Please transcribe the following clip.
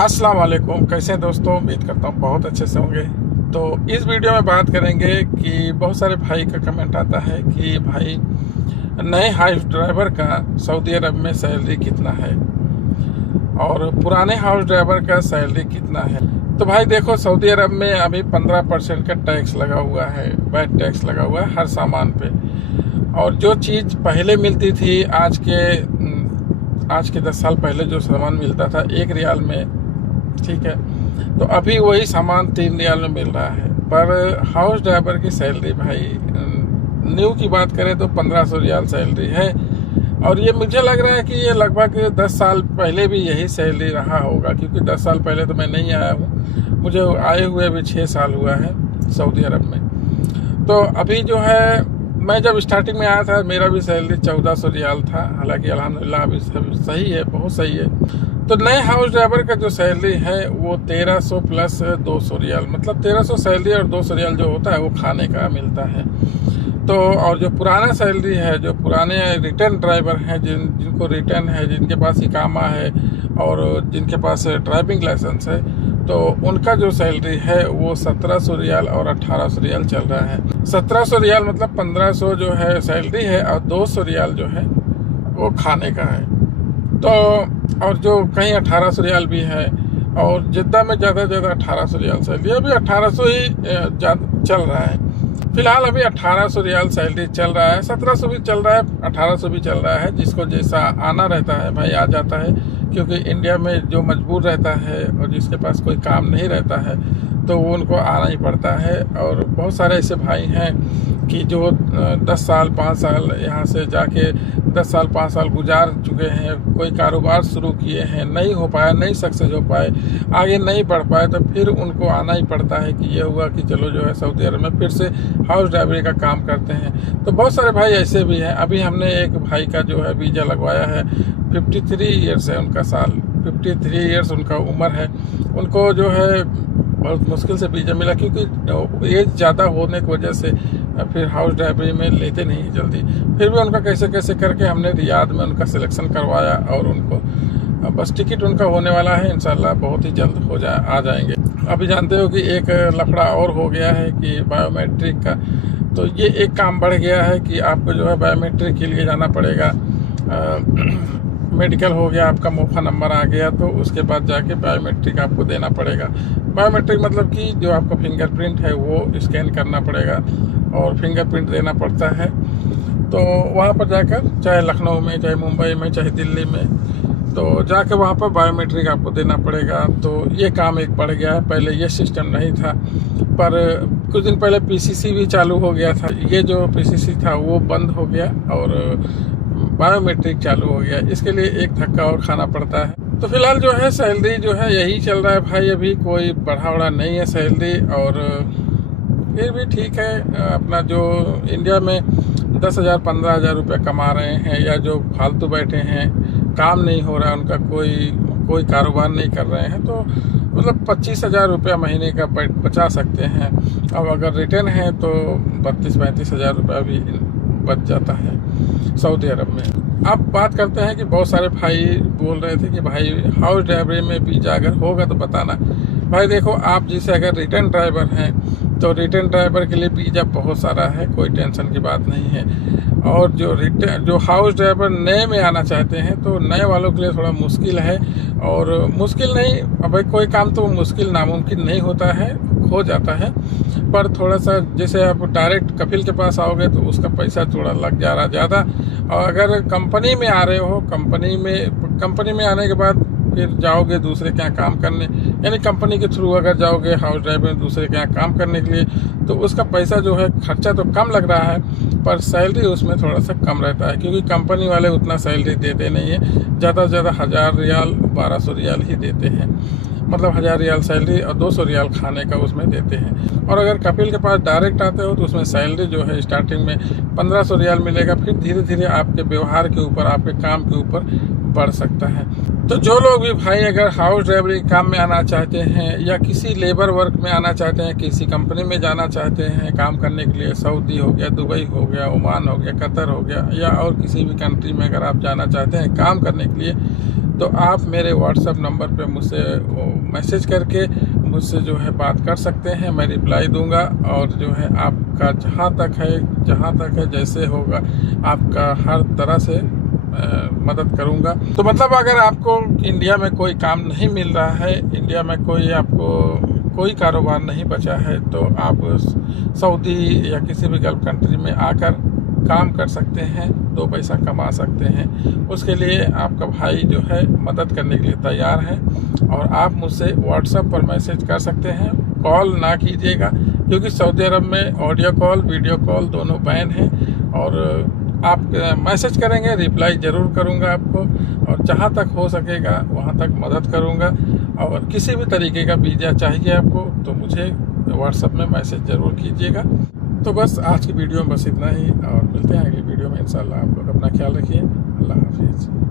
अस्सलाम वालेकुम। कैसे हैं दोस्तों? उम्मीद करता हूँ बहुत अच्छे से होंगे। तो इस वीडियो में बात करेंगे कि बहुत सारे भाई का कमेंट आता है कि भाई नए हाउस ड्राइवर का सऊदी अरब में सैलरी कितना है और पुराने हाउस ड्राइवर का सैलरी कितना है। तो भाई देखो, सऊदी अरब में अभी 15% का टैक्स लगा हुआ है, वैट टैक्स लगा हुआ है हर सामान पे। और जो चीज़ पहले मिलती थी आज के 10 साल पहले जो सामान मिलता था 1 रियाल में, ठीक है, तो अभी वही सामान 3 रियाल में मिल रहा है। पर हाउस ड्राइवर की सैलरी भाई न्यू की बात करें तो 1500 रियाल सैलरी है। और ये मुझे लग रहा है कि ये लगभग 10 साल पहले भी यही सैलरी रहा होगा, क्योंकि 10 साल पहले तो मैं नहीं आया हूँ, मुझे आए हुए अभी 6 साल हुआ है सऊदी अरब में। तो अभी जो है, मैं जब स्टार्टिंग में आया था मेरा भी सैलरी 1400 रियाल था। हालांकि अल्हम्दुलिल्लाह अभी सही है, बहुत सही है। तो नए हाउस ड्राइवर का जो सैलरी है वो 1300 प्लस 200 रियाल, मतलब 1300 सैलरी और 200 रियाल जो होता है वो खाने का मिलता है। तो और जो पुराना सैलरी है, जो पुराने रिटर्न ड्राइवर हैं, जिनको रिटर्न है, जिनके पास इकामा है और जिनके पास ड्राइविंग लाइसेंस है, तो उनका जो सैलरी है वो 1700 रियाल और 1800 रियाल चल रहा है। 1700 रियाल मतलब 1500 जो है सैलरी है और 200 रियाल जो है वो खाने का है। तो और जो कहीं 1800 रियाल भी है, और जिद्दा में ज़्यादा से ज़्यादा 1800 रियाल सैलरी, अभी 1800 ही चल रहा है फिलहाल। अभी 1800 रियाल सैलरी चल रहा है, 1700 भी चल रहा है, 1800 भी चल रहा है। जिसको जैसा आना रहता है भाई आ जाता है, क्योंकि इंडिया में जो मजबूर रहता है और जिसके पास कोई काम नहीं रहता है तो वो उनको आना ही पड़ता है। और बहुत सारे ऐसे भाई हैं कि जो 10 साल 5 साल यहाँ से जाके 10 साल 5 साल गुजार चुके हैं, कोई कारोबार शुरू किए हैं, नहीं हो पाया, नहीं सक्सेस हो पाए, आगे नहीं बढ़ पाए, तो फिर उनको आना ही पड़ता है कि ये हुआ कि चलो जो है सऊदी अरब में फिर से हाउस ड्राइवरी का काम करते हैं। तो बहुत सारे भाई ऐसे भी हैं। अभी हमने एक भाई का जो है वीज़ा लगवाया है, 53 ईयर्स है उनका साल, 53 ईयर्स उनका उम्र है। उनको जो है बहुत मुश्किल से वीज़ा मिला, क्योंकि एज ज़्यादा होने की वजह से फिर हाउस ड्राइवरी में लेते नहीं जल्दी। फिर भी उनका कैसे कैसे करके हमने रियाद में उनका सिलेक्शन करवाया और उनको बस टिकट उनका होने वाला है, इंशाल्लाह बहुत ही जल्द आ जाएंगे। अभी जानते हो कि एक लफड़ा और हो गया है कि बायोमेट्रिक का। तो ये एक काम बढ़ गया है कि आपको जो है बायोमेट्रिक के लिए जाना पड़ेगा। मेडिकल हो गया, आपका मोफा नंबर आ गया, तो उसके बाद जाके बायोमेट्रिक आपको देना पड़ेगा। बायोमेट्रिक मतलब कि जो आपका फिंगरप्रिंट है वो स्कैन करना पड़ेगा और फिंगरप्रिंट देना पड़ता है। तो वहाँ पर जाकर, चाहे लखनऊ में, चाहे मुंबई में, चाहे दिल्ली में, तो जाकर वहाँ पर बायोमेट्रिक आपको देना पड़ेगा। तो ये काम एक बढ़ गया है, पहले ये सिस्टम नहीं था। पर कुछ दिन पहले पीसीसी भी चालू हो गया था। ये जो पीसीसी था वो बंद हो गया और बायोमेट्रिक चालू हो गया। इसके लिए एक धक्का और खाना पड़ता है। तो फिलहाल जो है सैलरी जो है यही चल रहा है भाई, अभी कोई बढ़ा बढ़ा नहीं है सैलरी। और फिर भी ठीक है, अपना जो इंडिया में 10,000 15,000 रुपये कमा रहे हैं, या जो फालतू बैठे हैं, काम नहीं हो रहा है उनका, कोई कारोबार नहीं कर रहे हैं, तो मतलब 25,000 रुपया महीने का बचा सकते हैं। अब अगर रिटर्न है तो 32-35 हज़ार रुपया भी बच जाता है सऊदी अरब में। अब बात करते हैं कि बहुत सारे भाई बोल रहे थे कि भाई हाउस ड्राइवरी में वीज़ा अगर होगा तो बताना। भाई देखो, आप जैसे अगर रिटर्न ड्राइवर हैं तो रिटर्न ड्राइवर के लिए वीज़ा बहुत सारा है, कोई टेंशन की बात नहीं है। और जो हाउस ड्राइवर नए में आना चाहते हैं तो नए वालों के लिए थोड़ा मुश्किल है। और मुश्किल नहीं, अब कोई काम तो मुश्किल नामुमकिन नहीं होता है, हो जाता है। पर थोड़ा सा, जैसे आप डायरेक्ट कफिल के पास आओगे तो उसका पैसा थोड़ा लग जा रहा ज़्यादा। और अगर कंपनी में आ रहे हो, कंपनी में आने के बाद फिर जाओगे दूसरे के यहाँ काम करने, यानी कंपनी के थ्रू अगर जाओगे हाउस ड्राइवर दूसरे के यहाँ काम करने के लिए, तो उसका पैसा जो है, खर्चा तो कम लग रहा है पर सैलरी उसमें थोड़ा सा कम रहता है, क्योंकि कंपनी वाले उतना सैलरी देते नहीं है। ज़्यादा से ज़्यादा 1000 रियाल 1200 रियाल ही देते हैं। मतलब 1000 रियाल सैलरी और 200 रियाल खाने का उसमें देते हैं। और अगर कपिल के पास डायरेक्ट आते हो तो उसमें सैलरी जो है स्टार्टिंग में 1500 रियाल मिलेगा, फिर धीरे धीरे आपके व्यवहार के ऊपर, आपके काम के ऊपर बढ़ सकता है। तो जो लोग भी भाई अगर हाउस ड्राइवरी काम में आना चाहते हैं या किसी लेबर वर्क में आना चाहते हैं, किसी कंपनी में जाना चाहते हैं काम करने के लिए, सऊदी हो गया, दुबई हो गया, ओमान हो गया, कतर हो गया, या और किसी भी कंट्री में अगर आप जाना चाहते हैं काम करने के लिए, तो आप मेरे व्हाट्सएप नंबर पे मुझसे मैसेज करके मुझसे जो है बात कर सकते हैं। मैं रिप्लाई दूंगा और जो है आपका जहाँ तक है जैसे होगा आपका हर तरह से मदद करूंगा। तो मतलब अगर आपको इंडिया में कोई काम नहीं मिल रहा है, इंडिया में आपको कोई कारोबार नहीं बचा है, तो आप सऊदी या किसी भी गल्फ कंट्री में आकर काम कर सकते हैं, 2 पैसा कमा सकते हैं। उसके लिए आपका भाई जो है मदद करने के लिए तैयार है। और आप मुझसे व्हाट्सएप पर मैसेज कर सकते हैं, कॉल ना कीजिएगा, क्योंकि सऊदी अरब में ऑडियो कॉल, वीडियो कॉल दोनों बैन है। और आप मैसेज करेंगे, रिप्लाई ज़रूर करूंगा आपको, और जहां तक हो सकेगा वहां तक मदद करूंगा। और किसी भी तरीके का वीज़ा चाहिए आपको तो मुझे व्हाट्सएप में मैसेज ज़रूर कीजिएगा। तो बस आज की वीडियो में बस इतना ही, और मिलते हैं अगली वीडियो में इंशाल्लाह। आप लोग अपना ख्याल रखिए। अल्लाह हाफिज़।